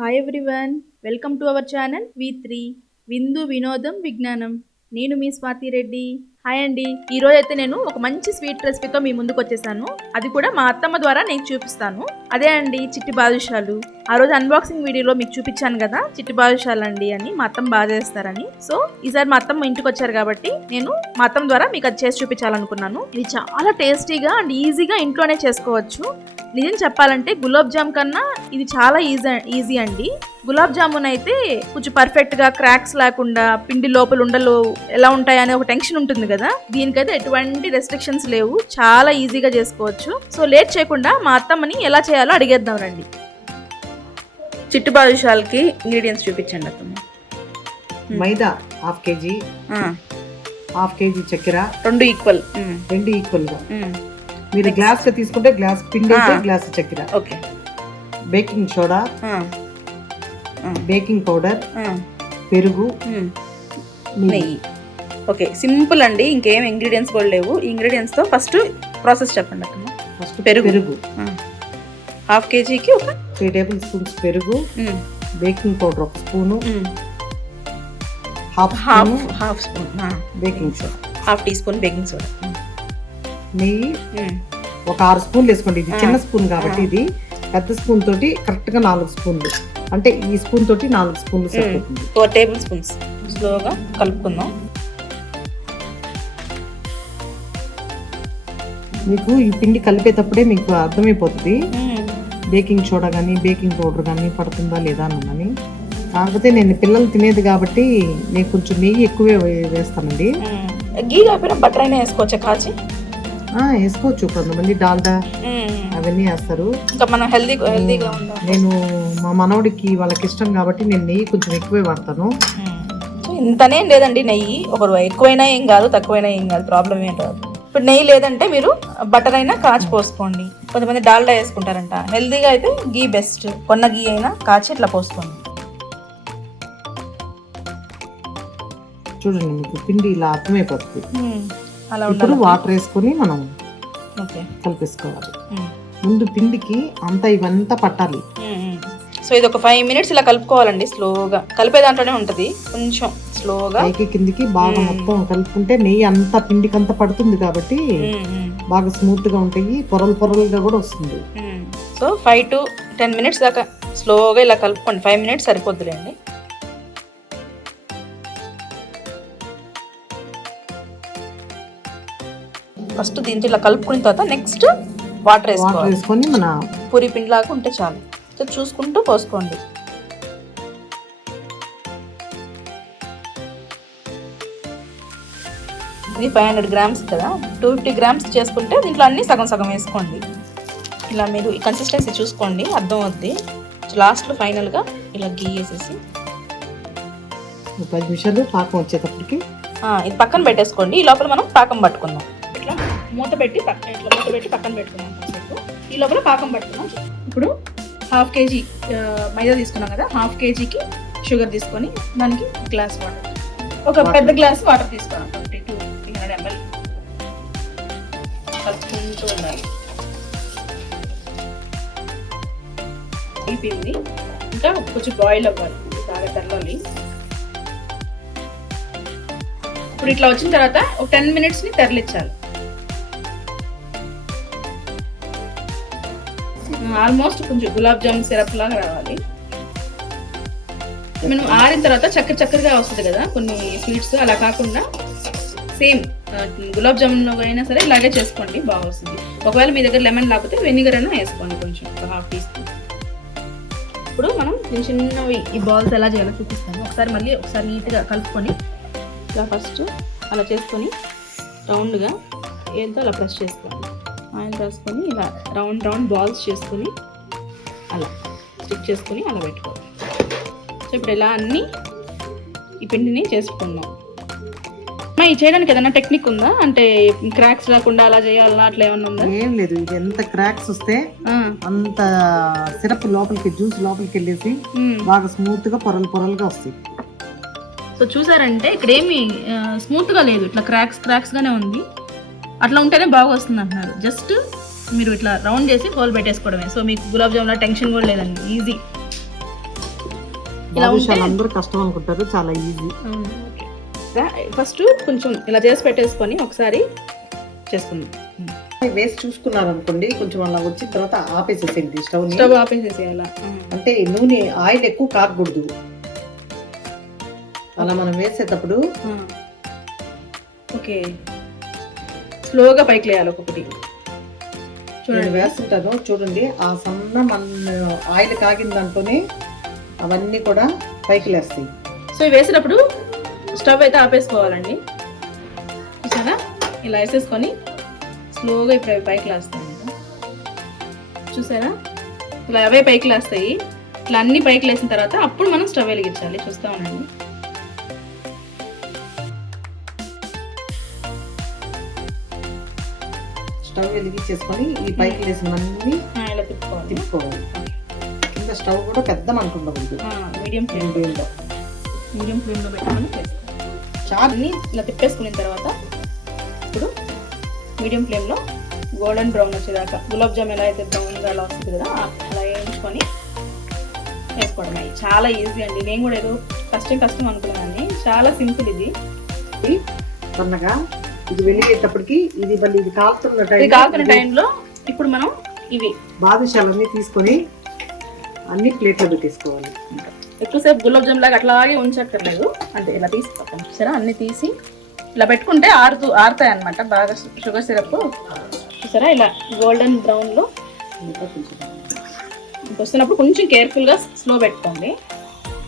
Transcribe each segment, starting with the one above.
Hi everyone welcome to our channel V three విందు వినోదం విజ్ఞానం నేను మీ స్వాతి రెడ్డి. హాయ్ అండి ఈరోజు అయితే నేను ఒక మంచి స్వీట్ రెసిపీతో మీ ముందుకు వచ్చేసాను అది కూడా మా అత్తమ్మ ద్వారా నేను చూపిస్తాను. అదే అండి చిట్టి బాదుషాలు. ఆ రోజు అన్బాక్సింగ్ వీడియోలో మీకు చూపించాను కదా చిట్టి బాదుషాలండి అని మా అత్తం బాగా చేస్తారని. సో ఈసారి మా అత్తమ్మ ఇంటికి వచ్చారు కాబట్టి నేను మా ద్వారా మీకు అది చేసి చూపించాలనుకున్నాను. ఇది చాలా టేస్టీగా అండ్ ఈజీగా ఇంట్లోనే చేసుకోవచ్చు. నిజం చెప్పాలంటే గులాబ్ జామ్ కన్నా ఇది చాలా ఈజీ ఈజీ అండి. గులాబ్ జామున్ అయితే కొంచెం పర్ఫెక్ట్గా క్రాక్స్ లేకుండా పిండి లోపల ఉండలు ఎలా ఉంటాయనే ఒక టెన్షన్ ఉంటుంది కదా. దీనికైతే ఎటువంటి రెస్ట్రిక్షన్స్ లేవు. చాలా ఈజీగా చేసుకోవచ్చు. సో లేట్ చేయకుండా మా అత్తమ్మని ఎలా చేయాలో అడిగేద్దాం రండి. చిట్టు బాదుషాలకి ఇంగ్రీడియంట్స్ చూపించండి అత్తమ్మ. Maida half KG. Half KG చక్కెర. రెండు ఈక్వల్ రెండు ఈక్వల్గా. మీరు గ్లాస్లో తీసుకుంటే గ్లాస్ పిండి అయితే. గ్లాస్ చక్కెర. Okay. Baking soda. Baking powder. పెరుగు. నెయ్యి. ఓకే. సింపుల్ అండి. ఇంకేం ఇంగ్రీడియంట్స్ కూడా లేవు. ingredients తో ఫస్ట్ ప్రాసెస్ చెప్పండి అక్కడ ఫస్ట్ పెరుగు. పెరుగు. హాఫ్ కేజీకి ఒక త్రీ టేబుల్ స్పూన్స్ పెరుగు బేకింగ్ పౌడర్ ఒక spoon half half spoon half spoon baking soda half teaspoon baking soda నెయ్యి ఒక ఆరు స్పూన్లు వేసుకోండి. ఇది చిన్న స్పూన్ కాబట్టి ఇది. పెద్ద స్పూన్ తోటి కరెక్ట్గా నాలుగు స్పూన్లు. అంటే ఈ స్పూన్ తోటి నాలుగు స్పూన్లు సరిపోతుంది. ఫోర్ టేబుల్ స్పూన్స్ స్లోగా కలుపుకుందాం. మీకు ఈ పిండి కలిపేటప్పుడే మీకు అర్థమైపోతుంది. బేకింగ్ సోడా కానీ బేకింగ్ పౌడర్ కానీ పడుతుందా లేదా అని కాకపోతే నేను పిల్లలు తినేది కాబట్టి నేను కొంచెం నెయ్యి ఎక్కువే వేస్తానండి. గీ కాకపోయినా బటర్ అయినా వేసుకోవచ్చా కాచి? వేసుకోవచ్చు కొంతమంది డాల్డా అవన్నీ వేస్తారు. ఇంకా మనం హెల్దీ హెల్దీగా నేను మా మనవడికి వాళ్ళకి ఇష్టం కాబట్టి నేను నెయ్యి కొంచెం ఎక్కువే వాడతాను. ఇంతనేం లేదండి నెయ్యి. ఒకరు ఎక్కువైనా ఏం కాదు తక్కువైనా ఏం కాదు ప్రాబ్లం ఏం రాదు. ఇప్పుడు నెయ్యి లేదంటే మీరు బటర్ అయినా కాచి పోసుకోండి. కొంతమంది డాల్డా వేసుకుంటారంట. హెల్దీగా అయితే గీ బెస్ట్. కొన్న గీ అయినా కాచి ఇట్లా పోసుకోండి. చూడండి మీకు పిండి ఇలా అర్థమైపోతుంది. అలా ఇప్పుడు వాటర్ వేసుకొని మనం ఓకే. కలిపేసుకోవాలి. ముందు పిండికి అంతా ఇవంతా పట్టాలి. సో ఇది ఒక ఫైవ్ మినిట్స్ ఇలా కలుపుకోవాలండి స్లోగా. కలిపే దాంట్లోనే ఉంటుంది. కొంచెం స్లోగా పైకి కిందికి బాగా మొత్తం కలుపుకుంటే నెయ్యి అంతా పిండికి అంతా పడుతుంది కాబట్టి బాగా స్మూత్గా ఉంటాయి. పొరలు పొరలుగా కూడా వస్తుంది. So five to ten minutes దాకా స్లోగా ఇలా కలుపుకోండి. Five minutes సరిపోద్దులేండి. ఫస్ట్ దీంతో ఇలా కలుపుకున్న తర్వాత నెక్స్ట్ వాటర్ వేసుకోవాలి. వేసుకొని మన పూరి పిండి లాగా ఉంటే చాలు. సో చూసుకుంటూ పోసుకోండి. ఇది ఫైవ్ హండ్రెడ్ గ్రామ్స్ కదా. టూ ఫిఫ్టీ గ్రామ్స్ చేసుకుంటే దీంట్లో అన్ని సగం సగం వేసుకోండి. ఇలా మీరు ఈ కన్సిస్టెన్సీ చూసుకోండి అర్థం అవుద్ది. లాస్ట్లో ఫైనల్గా ఇలా గీ వేసేసి. పది నిమిషాలు పాకం వచ్చేటప్పటికి. ఇది పక్కన పెట్టేసుకోండి. ఈ లోపల మనం పాకం పట్టుకుందాం. ఇట్లా మూత పెట్టి పక్కన ఇట్లా మూత పెట్టి పక్కన పెట్టుకుందాం ఈ లోపల పాకం పట్టుకుందాం. ఇప్పుడు హాఫ్ కేజీ మైదా తీసుకున్నాం కదా. హాఫ్ కేజీకి షుగర్ తీసుకొని దానికి గ్లాస్ వాటర్ ఒక. పెద్ద గ్లాస్ వాటర్ తీసుకోవాలి. కలుపుకుంటూ ఉండాలి అయిపోయింది ఇంకా కొంచెం బాయిల్ అవ్వాలి. బాగా తెల్లాలి ఇప్పుడు ఇట్లా వచ్చిన తర్వాత ఒక టెన్ మినిట్స్ని ఆల్మోస్ట్ కొంచెం గులాబ్ జామున్ సిరప్ లాగా రావాలి. మనం ఆరిన తర్వాత చక్కర చక్కెరగా వస్తుంది కదా కొన్ని స్వీట్స్ అలా కాకుండా సేమ్ గులాబ్ జామున్ అయినా సరే ఇలాగే చేసుకోండి బాగా వస్తుంది ఒకవేళ మీ దగ్గర లెమన్ లేకపోతే వెనిగర్ అయినా వేసుకోండి కొంచెం ఒక హాఫ్ టీ స్పూన్. ఇప్పుడు మనం చిన్న చిన్నవి ఈ బాల్స్ ఎలా చేయాలో చూపిస్తాను. ఒకసారి మళ్ళీ ఒకసారి నీట్గా కలుపుకొని ఇలా ఫస్ట్ అలా చేసుకొని రౌండ్గా ఏదో అలా ప్రెస్ చేసుకోండి. ఆయిల్ రాసుకొని ఇలా రౌండ్ రౌండ్ బాల్స్ చేసుకొని అలా స్టిక్ చేసుకొని అలా పెట్టుకోవాలి. సో ఇప్పుడు ఇలా అన్నీ ఈ పిండిని చేసుకుందాం. ఇది చేయడానికి ఏదైనా టెక్నిక్ ఉందా? అంటే క్రాక్స్ రాకుండా అలా చేయాలా అట్లా ఏమన్నా ఉందా? ఏం లేదు ఇది ఎంత క్రాక్స్ వస్తే అంత సిరప్ లోపలికి జ్యూస్ లోపలికి వెళ్ళేసి. బాగా స్మూత్గా పొరలు పొరలుగా వస్తాయి. సో చూసారంటే ఇక్కడ ఏమి స్మూత్గా లేదు. ఇట్లా క్రాక్స్ క్రాక్స్ గానే ఉంది. అట్లా ఉంటేనే బాగా వస్తుంది అంటున్నారు. జస్ట్ మీరు ఇట్లా రౌండ్ చేసి హోల్ పెట్టేసుకోవడమే. సో మీకు గులాబ్ జామున్ టెన్షన్ కూడా లేదండి. ఈజీ ఇలా ఉంటే బాదుషాలు అందరూ కష్టం అనుకుంటారు. చాలా ఈజీ ఫస్ట్ కొంచెం ఇలా చేసి పెట్టేసుకొని ఒకసారి చేసుకుందాం. వేసి చూసుకున్నారు అనుకోండి కొంచెం అలా వచ్చిన తర్వాత ఆపేసేసేయండి స్టవ్ స్టవ్ ఆపేసేసేయాల? అంటే నూనె ఆయిల్ ఎక్కువ కాకూడదు. అలా మనం వేసేటప్పుడు ఓకే. స్లోగా పైకి లేయాలి ఒక్కొక్కటి. నేను చూడండి. వేస్తుంటాను చూడండి. ఆ సన్న మన ఆయిల్ కాగిన దాంట్లోనే అవన్నీ కూడా పైకి లేస్తాయి. సో వేసినప్పుడు స్టవ్ అయితే ఆపేసుకోవాలండి. చూసారా? ఇలా వేసేసుకొని స్లోగా ఇప్పుడు అవి పైకి లేస్తాయి. చూసారా? ఇలా అవే పైకి లేస్తాయి. ఇట్లా అన్ని పైకి లేసిన తర్వాత అప్పుడు మనం స్టవ్ వెలిగించాలి. చూస్తా ఉండండి. స్టవ్ వెలిగించేసుకొని ఈ పైకి లేసినవన్నీ ఇలా తిప్పుకోవాలి. తిప్పుకోవాలి. కింద స్టవ్ కూడా పెద్ద మంట ఉండకూడదు. మీడియం ఫ్లేమ్ మీడియం ఫ్లేమ్లో పెట్టుకొని చేసుకోవాలి అన్ని ఇలా తిప్పేసుకున్న తర్వాత ఇప్పుడు మీడియం ఫ్లేమ్లో గోల్డెన్ బ్రౌన్ వచ్చేదాకా. గులాబ్ జామ్ ఎలా అయితే బ్రౌన్గా అలా వస్తుంది కదా అలా వేయించుకొని వేసుకోవడం అయ్యి చాలా ఈజీ అండి. నేను కూడా ఏదో కష్టం కష్టం అనుకున్నాను చాలా సింపుల్ ఇది. సన్నగా ఇది వెలిగేటప్పటికి ఇది మళ్ళీ ఇది కాలుతున్న టైం కాకున్న టైంలో ఇప్పుడు మనం ఇవి బాదుషాలన్నీ తీసుకొని అన్ని ప్లేట్లో పెట్టేసుకోవాలి ఎక్కువసేపు గులాబ్ జామ్ లాగా అట్లాగే ఉంచక్కర్లేదు. అంటే ఇలా తీసి పక్కన చూసారా? అన్ని తీసి ఇలా పెట్టుకుంటే ఆరుతూ ఆరుతాయి అనమాట బాగా షుగర్ సిరప్. చూసారా? ఇలా గోల్డెన్ బ్రౌన్లో వస్తున్నప్పుడు కొంచెం కేర్ఫుల్గా స్లో పెట్టుకోండి.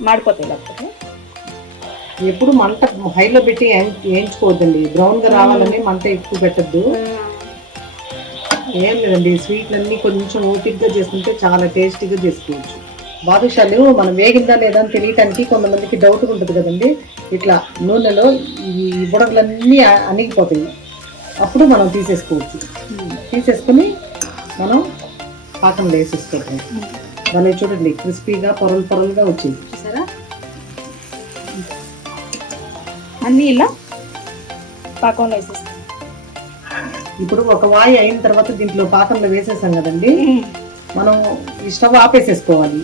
మాడిపోతాయి లేకపోతే. ఎప్పుడు మంట హైలో పెట్టి వేయి- వేయించుకోవద్దండి బ్రౌన్గా రావాలని మంట ఎక్కువ పెట్టద్దు. ఏం లేదండి స్వీట్లన్నీ కొంచెం ఓపిక్గా చేసుకుంటే చాలా టేస్టీగా చేసుకోవచ్చు. బాదుషాలు మనం వేగిందా లేదా అని తెలియటానికి కొంతమందికి డౌట్ ఉంటుంది కదండి. ఇట్లా నూనెలో ఈ బుడగలన్నీ అణిగిపోతాయి. అప్పుడు మనం తీసేసుకోవచ్చు. తీసేసుకుని మనం పాకంలో వేసేసుకోవటం దాన్ని చూడండి క్రిస్పీగా పొరలు పొరలుగా వచ్చింది చూసారా? అన్నీ ఇలా పాకంలో వేసేస్తాం ఇప్పుడు ఒక వాయి అయిన తర్వాత దీంట్లో పాకంలో వేసేసాం కదండి. మనం ఈ స్టవ్ ఆపేసేసుకోవాలి.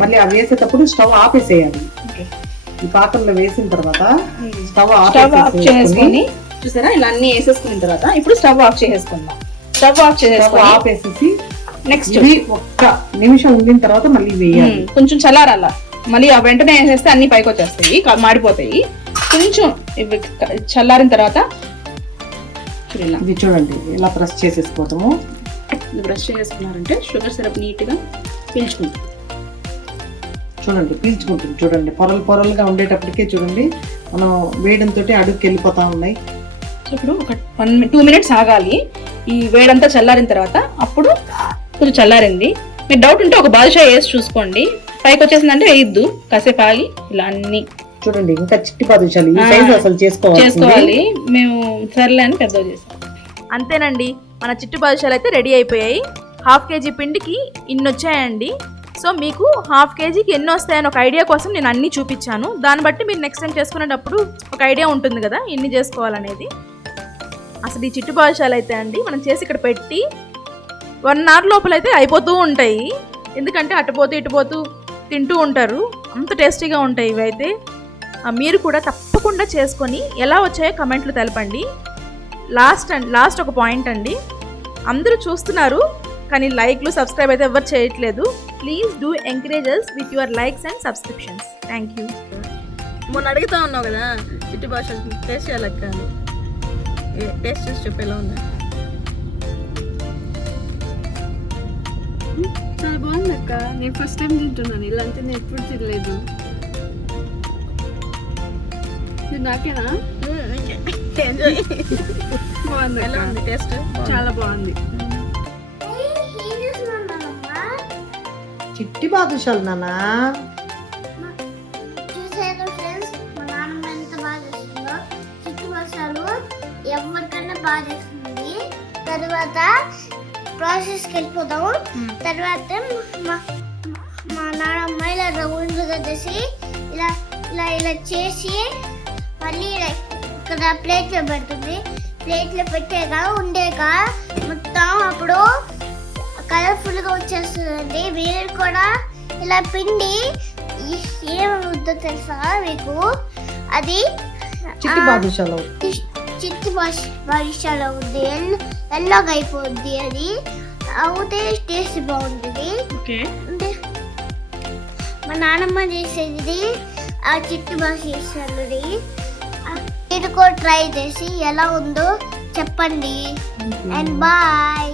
మళ్ళీ అవి వేసేటప్పుడు స్టవ్ ఆపేసేయాలి. ఈ పాకంలో వేసిన తర్వాత స్టవ్ ఆఫ్ చేసుకొని చూసారా? ఇలా అన్ని వేసేసుకున్న తర్వాత ఇప్పుడు స్టవ్ ఆఫ్ చేసేసుకుందాం. స్టవ్ ఆఫ్ చేసేసుకొని ఆపేసేసి నెక్స్ట్ ఇది ఒక్క నిమిషం ఉండిన తర్వాత మళ్ళీ వేయాలి. కొంచెం చల్లారాల? మళ్ళీ ఆ వెంటనే వేసేస్తే అన్ని పైకి వచ్చేస్తాయి మాడిపోతాయి. కొంచెం చల్లారిన తర్వాత ఇలా. ఇది చూడండి ఇలా ప్రెస్ చేసేసుకోవటము. ఇది బ్రష్ చేసుకున్నారంటే షుగర్ సిరప్ నీట్గా పీల్చుకుంటాం చూడండి పీల్చుకుంటుంది. చూడండి పొరలు పొరలుగా ఉండేటప్పటికే చూడండి మనం వేయడంతో అడుగుకి వెళ్ళిపోతా ఉన్నాయి. ఇప్పుడు ఒక వన్ టూ మినిట్స్ ఆగాలి. ఈ వేడంతా చల్లారిన తర్వాత అప్పుడు కొంచెం చల్లారింది. మీరు డౌట్ ఉంటే ఒక బాదుషా వేసి చూసుకోండి. పైకి వచ్చేసిందంటే వేయద్దు. కాసేపు ఆగి ఇలా అన్ని చూడండి ఇంకా చిట్టి బాదుషాలు ఈ సైజు అసలు చేసుకోవాలి చేసుకోవాలి. మేము సర్లే అని పెద్దవి చేసాం. అంతేనండి మన చిట్టు బాదుషాలు అయితే రెడీ అయిపోయాయి. హాఫ్ కేజీ పిండికి ఇన్ని వచ్చాయండి సో మీకు హాఫ్ కేజీకి ఎన్ని వస్తాయని ఒక ఐడియా కోసం నేను అన్నీ చూపించాను. దాన్ని బట్టి మీరు నెక్స్ట్ టైం చేసుకునేటప్పుడు ఒక ఐడియా ఉంటుంది కదా ఎన్ని చేసుకోవాలనేది. అసలు ఈ చిట్టు బాదుషాలు అయితే అండి మనం చేసి ఇక్కడ పెట్టి వన్ అవర్ లోపల అయితే అయిపోతూ ఉంటాయి. ఎందుకంటే అటుపోతూ ఇటుపోతూ తింటూ ఉంటారు. అంత టేస్టీగా ఉంటాయి ఇవైతే. ఆ, మీరు కూడా తప్పకుండా చేసుకొని ఎలా వచ్చాయో కమెంట్లు తెలపండి. లాస్ట్ అండ్ లాస్ట్ ఒక పాయింట్ అండి. అందరూ చూస్తున్నారు కానీ లైక్లు సబ్స్క్రైబ్ అయితే ఎవరు చేయట్లేదు. Please do encourages with your likes and subscriptions thank you మొన్న అడుగుతా ఉన్నావు కదా చిట్టి భాష టేస్ట్ చేయాలక్క అని. టేస్ట్ చేసి చెప్పు ఎలా ఉంది? చాలా బాగుంది అక్క. నేను ఫస్ట్ టైం తింటున్నాను. ఇలాంటి నేను ఎప్పుడు తినలేదు. ఇది నాకేనా బాగుంది. ఎలా అక్క ఉంది టేస్ట్? చాలా బాగుంది. చిట్టి బాదుషాలు నానా ఎవరికన్నా బాగా చేస్తుంది. తర్వాత ప్రాసెస్కి వెళ్ళిపోతాము తర్వాత మా మా నాన్నమ్మ ఇలా రౌండ్గా చేసి ఇలా ఇలా ఇలా చేసి మళ్ళీ ఇలా ఇక్కడ ప్లేట్లో పెడుతుంది. ప్లేట్లో పెట్టాక ఉండేక మొత్తం అప్పుడు కలర్ఫుల్గా వచ్చేస్తుందండి. మీరు కూడా ఇలా పిండి ఈ- ఏం తెలుసా మీకు? అది చిట్టి ఆ, బాదుషాలో. ఉంది. ఎల్ ఎల్లోగా అయిపోద్ది అది. అవుతే టేస్ట్ బాగుంటుంది. మా నాన్నమ్మ చేసేది ఆ చిట్టు బాషాలది మీరు కూడా ట్రై చేసి ఎలా ఉందో చెప్పండి. And bye